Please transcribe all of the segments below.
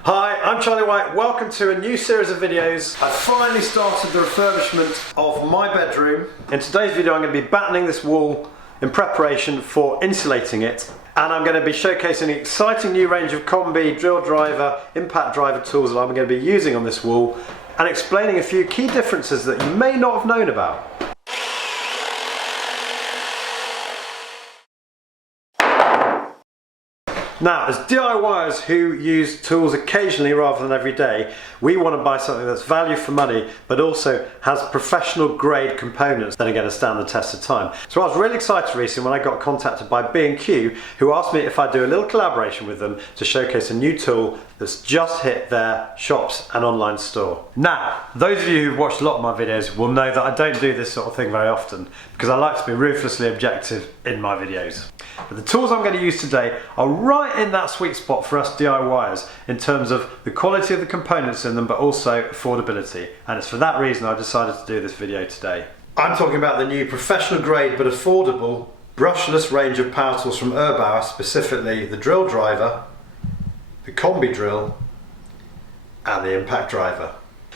Hi, I'm Charlie White. Welcome to a new series of videos. I finally started the refurbishment of my bedroom. In today's video I'm going to be battening this wall in preparation for insulating it, and I'm going to be showcasing an exciting new range of Combi Drill driver, impact driver tools that I'm going to be using on this wall, and explaining a few key differences that you may not have known about. Now, as DIYers who use tools occasionally rather than every day, we want to buy something that's value for money but also has professional grade components that are going to stand the test of time. So I was really excited recently when I got contacted by B&Q, who asked me if I'd do a little collaboration with them to showcase a new tool that's just hit their shops and online store. Now, those of you who've watched a lot of my videos will know that I don't do this sort of thing very often because I like to be ruthlessly objective in my videos. But the tools I'm going to use today are right in that sweet spot for us DIYers in terms of the quality of the components in them, but also affordability. And it's for that reason I decided to do this video today. I'm talking about the new professional grade but affordable brushless range of power tools from Erbauer, specifically the drill driver, the Combi Drill and the impact driver.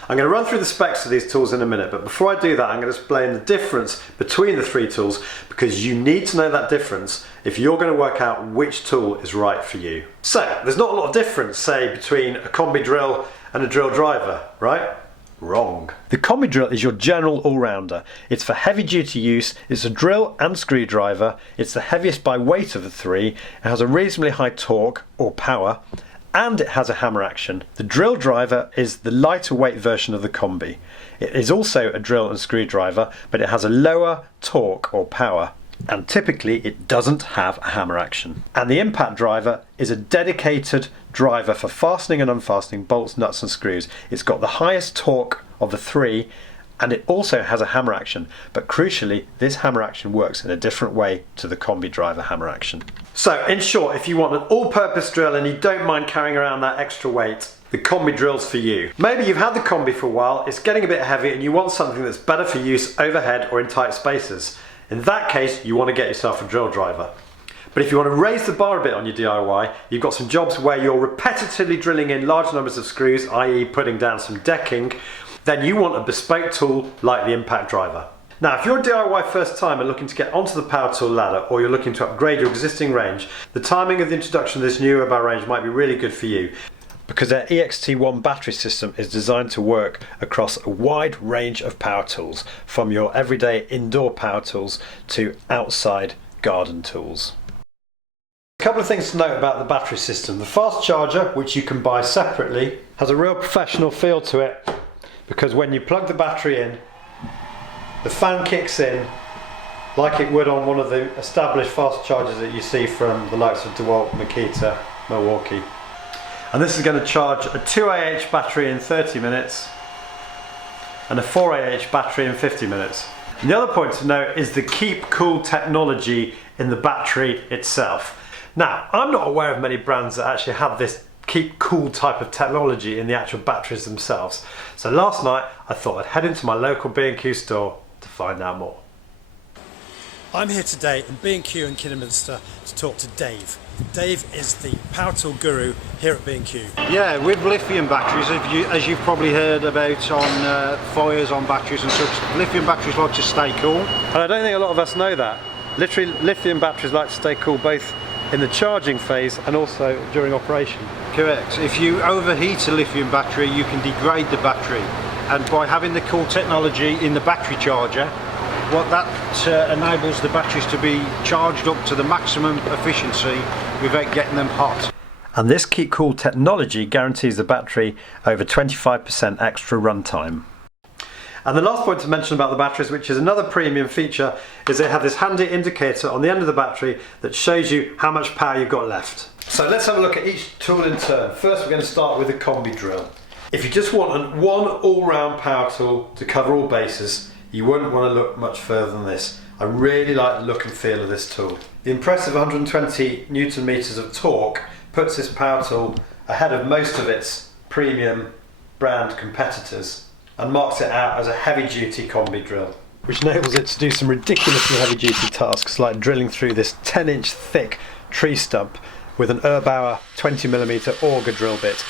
I'm going to run through the specs of these tools in a minute, but before I do that I'm going to explain the difference between the three tools, because you need to know that difference if you're going to work out which tool is right for you. So there's not a lot of difference, say, between a Combi Drill and a drill driver, right? Wrong. The Combi Drill is your general all-rounder. It's for heavy duty use, it's a drill and screwdriver, it's the heaviest by weight of the three, it has a reasonably high torque or power, and it has a hammer action. The drill driver is the lighter weight version of the Combi. It is also a drill and screwdriver, but it has a lower torque or power, and typically it doesn't have a hammer action. And the impact driver is a dedicated driver for fastening and unfastening bolts, nuts and screws. It's got the highest torque of the three, and it also has a hammer action, but crucially this hammer action works in a different way to the Combi driver hammer action. So in short, if you want an all-purpose drill and you don't mind carrying around that extra weight, the Combi Drill's for you. Maybe you've had the Combi for a while, it's getting a bit heavy and you want something that's better for use overhead or in tight spaces. In that case, you want to get yourself a drill driver. But if you want to raise the bar a bit on your DIY, you've got some jobs where you're repetitively drilling in large numbers of screws, i.e. putting down some decking, then you want a bespoke tool like the impact driver. Now, if you're a DIY first time and looking to get onto the power tool ladder, or you're looking to upgrade your existing range, the timing of the introduction of this new Erbauer range might be really good for you, because their EXT1 battery system is designed to work across a wide range of power tools, from your everyday indoor power tools to outside garden tools. A couple of things to note about the battery system. The fast charger, which you can buy separately, has a real professional feel to it, because when you plug the battery in, the fan kicks in like it would on one of the established fast chargers that you see from the likes of DeWalt, Makita, Milwaukee. And this is going to charge a 2Ah battery in 30 minutes and a 4Ah battery in 50 minutes. And the other point to note is the Keep Cool technology in the battery itself. Now, I'm not aware of many brands that actually have this Keep Cool type of technology in the actual batteries themselves. So last night I thought I'd head into my local B&Q store to find out more. I'm here today in B&Q in Kidderminster to talk to Dave. Dave is the power tool guru here at B&Q. Yeah, with lithium batteries, as you've probably heard about on fires on batteries and such, lithium batteries like to stay cool. And I don't think a lot of us know that. Literally, lithium batteries like to stay cool both in the charging phase and also during operation. Correct. If you overheat a lithium battery, you can degrade the battery, and by having the cool technology in the battery charger, what that enables the batteries to be charged up to the maximum efficiency without getting them hot. And this Keep Cool technology guarantees the battery over 25% extra runtime. And the last point to mention about the batteries, which is another premium feature, is they have this handy indicator on the end of the battery that shows you how much power you've got left. So let's have a look at each tool in turn. First we're going to start with the Combi Drill. If you just want one all-round power tool to cover all bases, you wouldn't want to look much further than this. I really like the look and feel of this tool. The impressive 120 Newton meters of torque puts this power tool ahead of most of its premium brand competitors and marks it out as a heavy-duty Combi drill, which enables it to do some ridiculously heavy-duty tasks like drilling through this 10-inch thick tree stump with an Erbauer 20mm auger drill bit.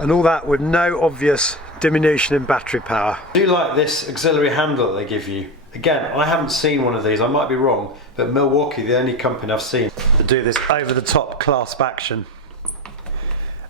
And all that with no obvious diminution in battery power. I do like this auxiliary handle that they give you. Again, I haven't seen one of these, I might be wrong, but Milwaukee, the only company I've seen to do this over-the-top clasp action.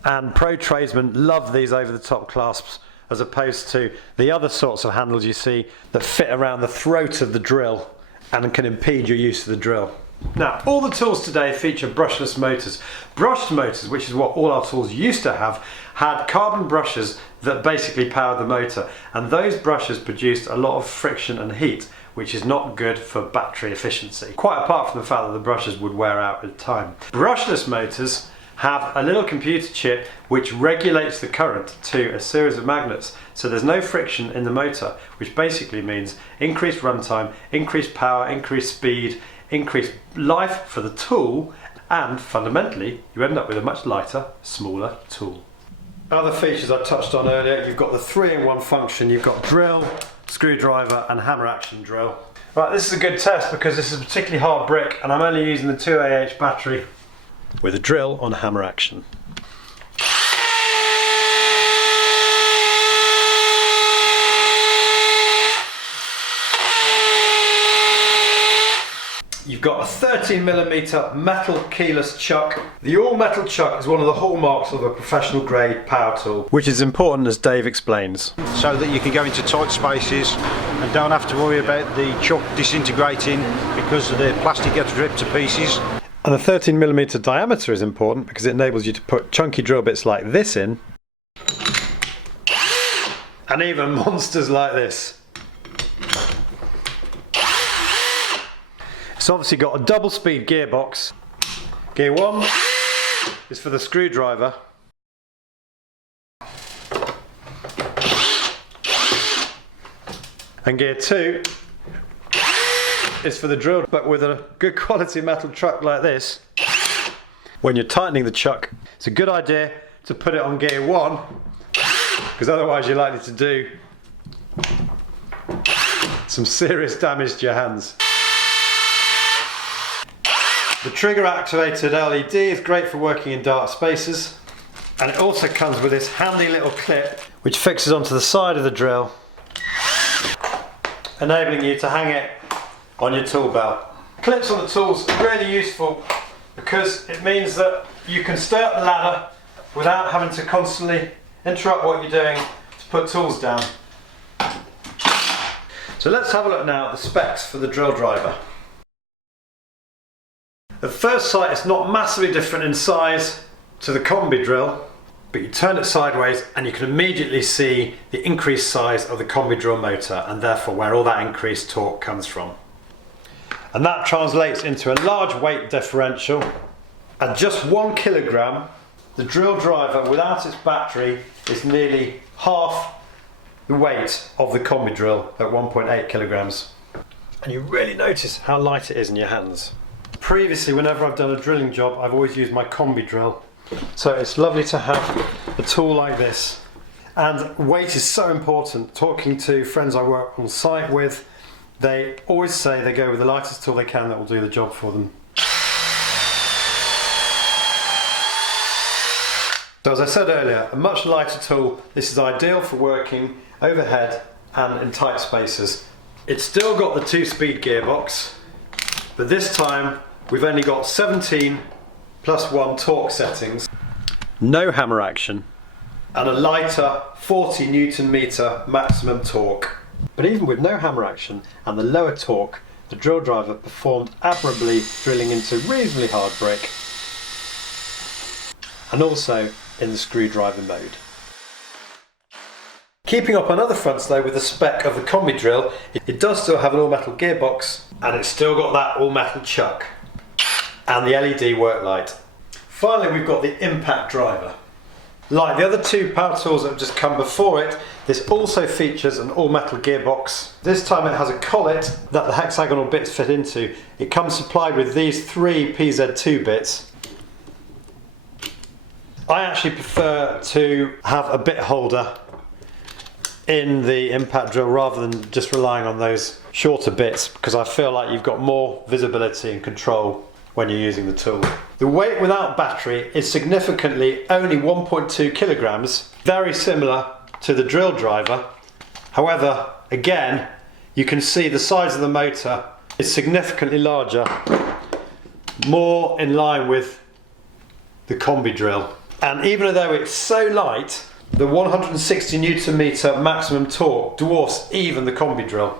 And pro tradesmen love these over-the-top clasps as opposed to the other sorts of handles you see that fit around the throat of the drill and can impede your use of the drill. Now, all the tools today feature brushless motors. Brushed motors, which is what all our tools used to have, had carbon brushes that basically powered the motor, and those brushes produced a lot of friction and heat, which is not good for battery efficiency, quite apart from the fact that the brushes would wear out with time. Brushless motors have a little computer chip which regulates the current to a series of magnets, so there's no friction in the motor, which basically means increased runtime, increased power, increased speed, increased life for the tool, and fundamentally you end up with a much lighter, smaller tool. Other features I touched on earlier, you've got the 3-in-1 function, you've got drill, screwdriver and hammer action drill. Right, this is a good test because this is a particularly hard brick and I'm only using the 2Ah battery with a drill on hammer action. You've got a 13mm metal keyless chuck. The all-metal chuck is one of the hallmarks of a professional grade power tool, which is important as Dave explains. So that you can go into tight spaces and don't have to worry about the chuck disintegrating because the plastic gets ripped to pieces. And the 13mm diameter is important because it enables you to put chunky drill bits like this in, and even monsters like this. It's obviously got a double speed gearbox. Gear 1 is for the screwdriver. And gear 2 is for the drill, but with a good quality metal chuck like this, when you're tightening the chuck, it's a good idea to put it on gear 1, because otherwise you're likely to do some serious damage to your hands. The trigger activated LED is great for working in dark spaces, and it also comes with this handy little clip which fixes onto the side of the drill, enabling you to hang it on your tool belt. Clips on the tools are really useful because it means that you can stay up the ladder without having to constantly interrupt what you're doing to put tools down. So let's have a look now at the specs for the drill driver. At first sight it's not massively different in size to the Combi Drill, but you turn it sideways and you can immediately see the increased size of the Combi Drill motor and therefore where all that increased torque comes from. And that translates into a large weight differential. At just 1 kilogram, the drill driver without its battery is nearly half the weight of the Combi Drill at 1.8 kilograms. And you really notice how light it is in your hands. Previously, whenever I've done a drilling job, I've always used my Combi Drill. So it's lovely to have a tool like this. And weight is so important. Talking to friends I work on site with, they always say they go with the lightest tool they can that will do the job for them. So as I said earlier, a much lighter tool. This is ideal for working overhead and in tight spaces. It's still got the 2-speed gearbox, but this time we've only got 17 plus 1 torque settings, no hammer action, and a lighter 40 Newton meter maximum torque. But even with no hammer action and the lower torque, the drill driver performed admirably drilling into reasonably hard brick, and also in the screwdriver mode. Keeping up on other fronts though with the spec of the Combi Drill, it does still have an all-metal gearbox, and it's still got that all-metal chuck and the LED work light. Finally, we've got the impact driver. Like the other 2 power tools that have just come before it, this also features an all-metal gearbox. This time it has a collet that the hexagonal bits fit into. It comes supplied with these 3 PZ2 bits. I actually prefer to have a bit holder in the impact drill rather than just relying on those shorter bits, because I feel like you've got more visibility and control when you're using the tool. The weight without battery is significantly only 1.2 kilograms, very similar to the drill driver. However, again, you can see the size of the motor is significantly larger, more in line with the Combi Drill. And even though it's so light, the 160 Newton meter maximum torque dwarfs even the Combi Drill.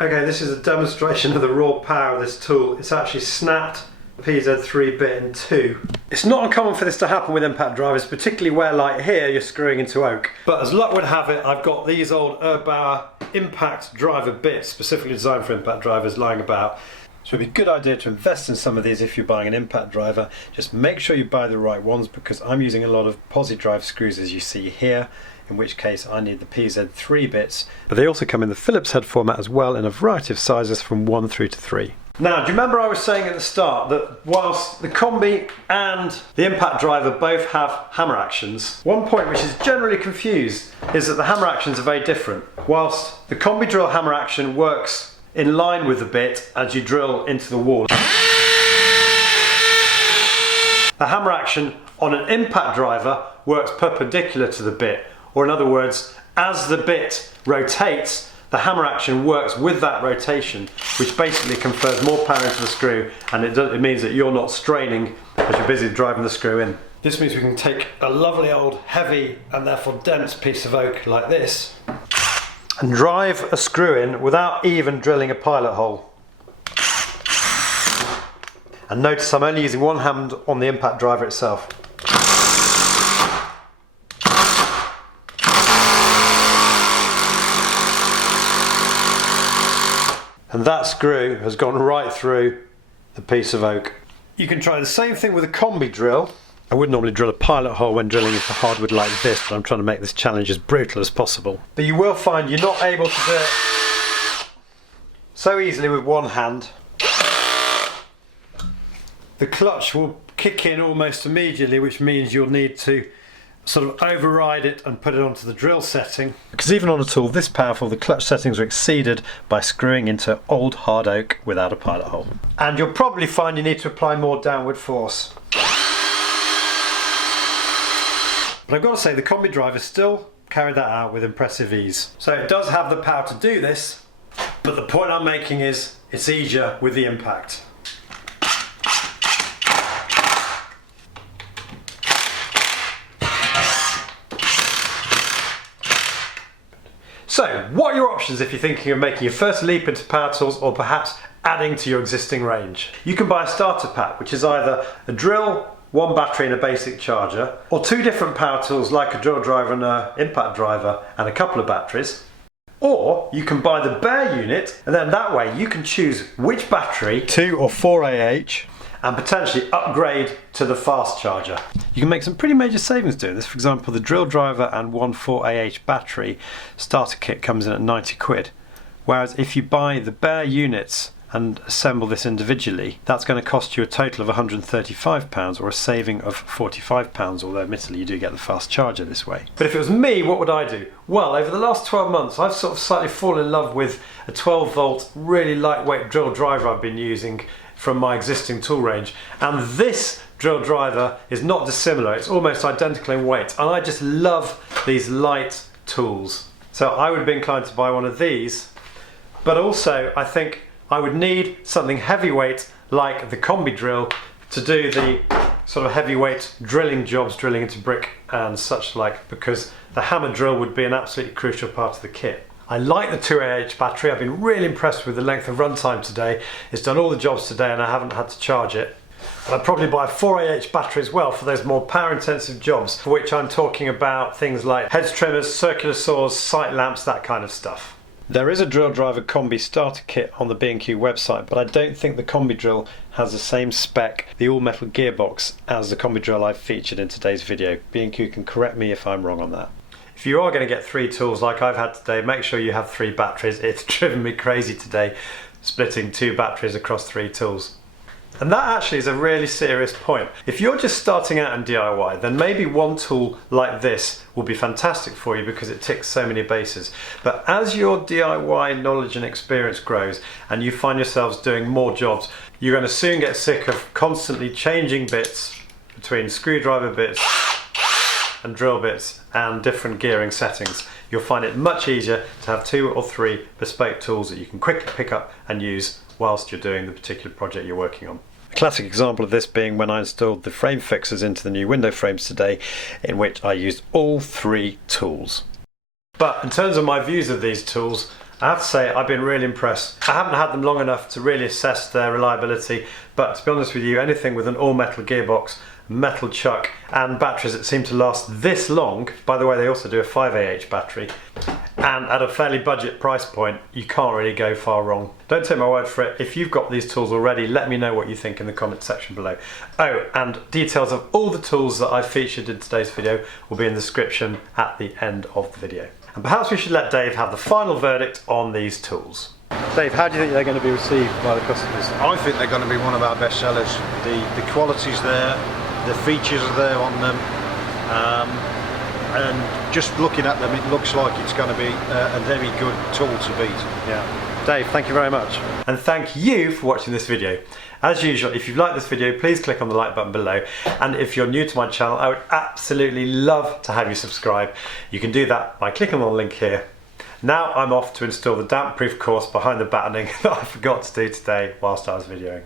Okay, this is a demonstration of the raw power of this tool. It's actually snapped the PZ3 bit in two. It's not uncommon for this to happen with impact drivers, particularly where, like here, you're screwing into oak. But as luck would have it, I've got these old Erbauer impact driver bits, specifically designed for impact drivers, lying about. So it'd be a good idea to invest in some of these if you're buying an impact driver. Just make sure you buy the right ones, because I'm using a lot of posi drive screws, as you see here, in which case I need the PZ3 bits. But they also come in the Phillips head format as well, in a variety of sizes from 1 through to 3. Now, do you remember I was saying at the start that whilst the Combi and the impact driver both have hammer actions, one point which is generally confused is that the hammer actions are very different. Whilst the Combi Drill hammer action works in line with the bit as you drill into the wall, the hammer action on an impact driver works perpendicular to the bit, or in other words, as the bit rotates, the hammer action works with that rotation, which basically confers more power into the screw, and it means that you're not straining as you're busy driving the screw in. This means we can take a lovely old heavy and therefore dense piece of oak like this and drive a screw in without even drilling a pilot hole. And notice I'm only using one hand on the impact driver itself. And that screw has gone right through the piece of oak. You can try the same thing with a Combi Drill. I would normally drill a pilot hole when drilling into hardwood like this, but I'm trying to make this challenge as brutal as possible. But you will find you're not able to do it so easily with one hand. The clutch will kick in almost immediately, which means you'll need to sort of override it and put it onto the drill setting. Because even on a tool this powerful, the clutch settings are exceeded by screwing into old hard oak without a pilot hole. And you'll probably find you need to apply more downward force. But I've got to say, the Combi driver still carried that out with impressive ease. So it does have the power to do this, but the point I'm making is it's easier with the impact. So, what are your options if you're thinking of making your first leap into power tools, or perhaps adding to your existing range? You can buy a starter pack, which is either a drill, one battery and a basic charger, or two different power tools like a drill driver and an impact driver and a couple of batteries. Or you can buy the bare unit, and then that way you can choose which battery, 2 or 4 AH, and potentially upgrade to the fast charger. You can make some pretty major savings doing this. For example, the drill driver and 1 4AH battery starter kit comes in at 90 quid. Whereas if you buy the bare units and assemble this individually, that's going to cost you a total of £135, or a saving of £45, although admittedly you do get the fast charger this way. But if it was me, what would I do? Well, over the last 12 months I've sort of slightly fallen in love with a 12 volt really lightweight drill driver I've been using from my existing tool range, and this drill driver is not dissimilar. It's almost identical in weight, and I just love these light tools. So I would be inclined to buy one of these, but also I think I would need something heavyweight like the Combi Drill to do the sort of heavyweight drilling jobs, drilling into brick and such like, because the hammer drill would be an absolutely crucial part of the kit. I like the 2AH battery. I've been really impressed with the length of runtime today. It's done all the jobs today and I haven't had to charge it. And I'd probably buy a 4AH battery as well for those more power intensive jobs, for which I'm talking about things like hedge trimmers, circular saws, sight lamps, that kind of stuff. There is a drill driver Combi starter kit on the B&Q website, but I don't think the Combi Drill has the same spec, the all metal gearbox, as the Combi Drill I've featured in today's video. B&Q can correct me if I'm wrong on that. If you are going to get 3 tools like I've had today, make sure you have 3 batteries. It's driven me crazy today, splitting 2 batteries across 3 tools. And that actually is a really serious point. If you're just starting out in DIY, then maybe one tool like this will be fantastic for you because it ticks so many bases. But as your DIY knowledge and experience grows and you find yourselves doing more jobs, you're going to soon get sick of constantly changing bits between screwdriver bits and drill bits and different gearing settings. You'll find it much easier to have 2 or 3 bespoke tools that you can quickly pick up and use whilst you're doing the particular project you're working on. A classic example of this being when I installed the frame fixers into the new window frames today, in which I used all 3 tools. But in terms of my views of these tools, I have to say I've been really impressed. I haven't had them long enough to really assess their reliability, but to be honest with you, anything with an all-metal gearbox, metal chuck and batteries that seem to last this long, by the way they also do a 5Ah battery, and at a fairly budget price point, you can't really go far wrong. Don't take my word for it. If you've got these tools already, let me know what you think in the comment section below. Oh, and details of all the tools that I've featured in today's video will be in the description at the end of the video. And perhaps we should let Dave have the final verdict on these tools. Dave, how do you think they're going to be received by the customers? I think they're going to be one of our best sellers. The quality's there, the features are there on them, and just looking at them it looks like it's going to be a very good tool to beat. Yeah. Dave, thank you very much. And thank you for watching this video. As usual, if you've liked this video, please click on the like button below. And if you're new to my channel, I would absolutely love to have you subscribe. You can do that by clicking on the link here. Now I'm off to install the damp-proof course behind the battening that I forgot to do today whilst I was videoing.